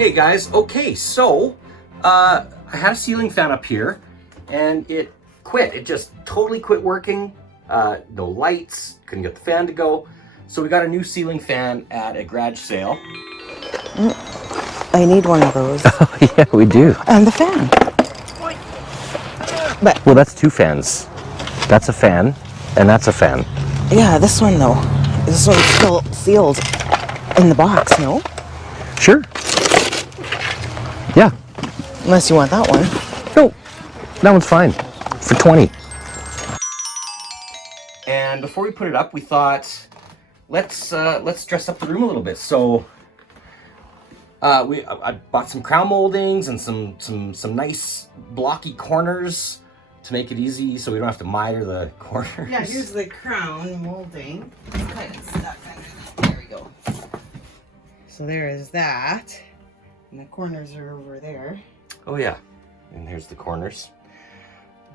Hey guys, okay, so I had a ceiling fan up here and it quit. It just totally quit working. No lights, couldn't get the fan to go. So we got a new ceiling fan at a garage sale. I need one of those. Oh, yeah, we do. And the fan. But Well, that's two fans. That's a fan, and that's a fan. yeah, this one though. This one's still sealed in the box, no? Sure. Yeah. Unless you want that one. No, that one's fine. For 20. And before we put it up, we thought, let's dress up the room a little bit. So I bought some crown moldings and some nice blocky corners to make it easy, so we don't have to miter the corners. Yeah, here's the crown molding. It's kind of stuck under that. There we go. So there is that. And the corners are over there. Oh yeah, and here's the corners.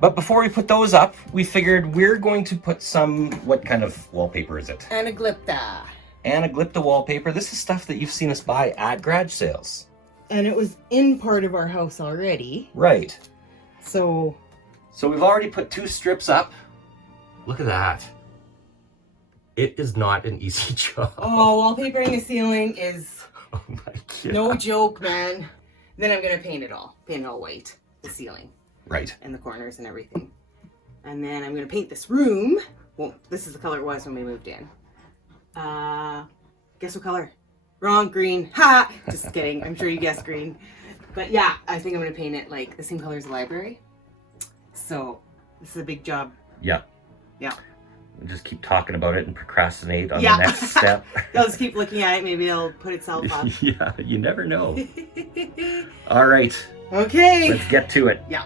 But before we put those up, we figured we're going to put some, what kind of wallpaper is it? Anaglypta. Anaglypta wallpaper. This is stuff that you've seen us buy at garage sales. And it was in part of our house already. Right. So we've already put 2 strips up. Look at that. It is not an easy job. oh, wallpapering a ceiling is Oh my God. no joke, man. Then I'm gonna paint it all white, the ceiling Right. and the corners and everything. And then I'm gonna paint this room. Well, this is the color it was when we moved in. Guess what color? Wrong, green. Ha! Just kidding. I'm sure you guessed green. But yeah, I think I'm gonna paint it like the same color as the library. So this is a big job. Yeah. Yeah. We'll just keep talking about it and procrastinate on Yeah. the next step. I'll just keep looking at it. Maybe it'll put itself up. Yeah, you never know. All right, Okay. let's get to it. Yeah.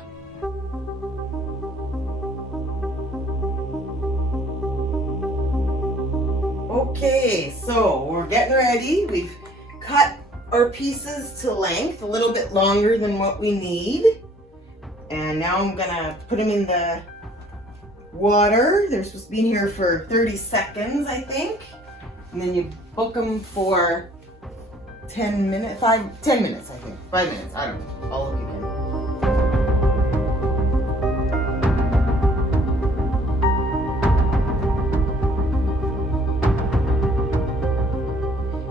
Okay, so we're getting ready. We've cut our pieces to length, a little bit longer than what we need. And now I'm gonna put them in the water. They're supposed to be in here for 30 seconds, I think. And then you book them for 10 minutes, 10 minutes, I think. 5 minutes, I don't know. I'll look again.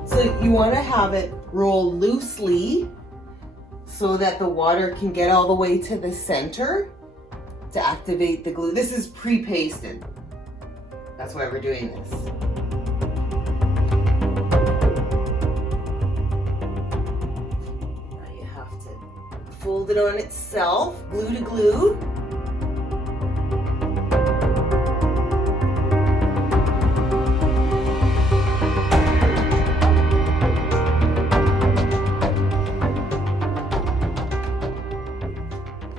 So you want to have it roll loosely so that the water can get all the way to the center to activate the glue. This is pre-pasted. That's why we're doing this. Now you have to fold it on itself, glue to glue.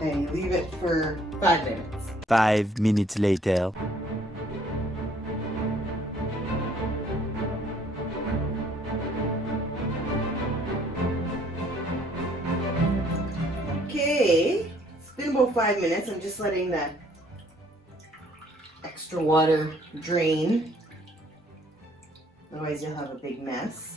And you leave it for 5 minutes. 5 minutes later. Okay, it's been about 5 minutes. I'm just letting the extra water drain. Otherwise you'll have a big mess.